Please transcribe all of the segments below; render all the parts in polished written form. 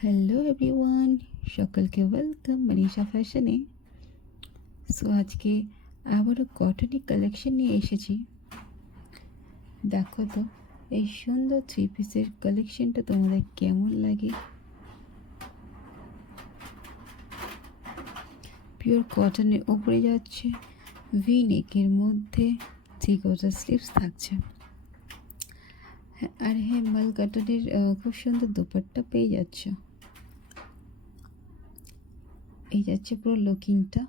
Hello everyone, সকলকে welcome Manisha ফ্যাশনে। So আজকে আবারও কটনের কালেকশন নিয়ে এসেছি। দেখো তো এই সুন্দর থ্রি পিসের কালেকশনটা তোমাদের কেমন লাগে। পিওর কটনের ওপরে যাচ্ছে, ভি নেকের মধ্যে থ্রি কোয়ার্টার স্লিভস থাকছে। আর হ্যাঁ, মাল কটনের খুব সুন্দর দোপাট্টা পেয়ে যাচ্ছ। এই যাচ্ছে পুরো লুকিংটা।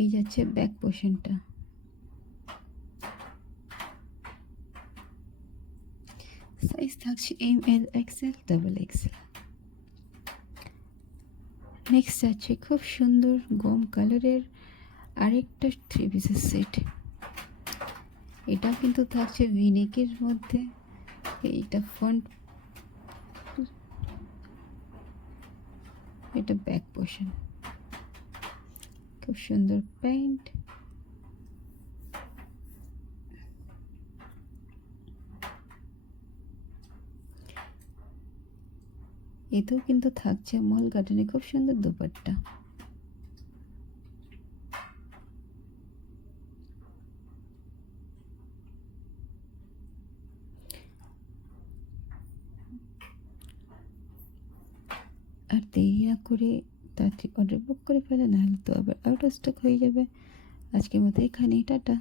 এই যাচ্ছে ব্যাক পোর্শনটা। সাইজ থাকছে ML, XL, XXL। নেক্সট যাচ্ছে খুব সুন্দর গম কালারের আরেকটা থ্রি পিসের সেট। এটা কিন্তু থাকছে ভিনেকের মধ্যে। এইটা ফ্রন্ট, এটা ব্যাক পোর্শন। খুব সুন্দর প্যান্ট। এতেও কিন্তু থাকছে মল গার্ডেনে খুব সুন্দর দোপাট্টা। আর দেরি না করে তাড়াতাড়ি অর্ডার বুক করে ফেলে, নাহলে তো আবার আউট অফ স্টক হয়ে যাবে। আজকের মতো এখানেই, টাটা।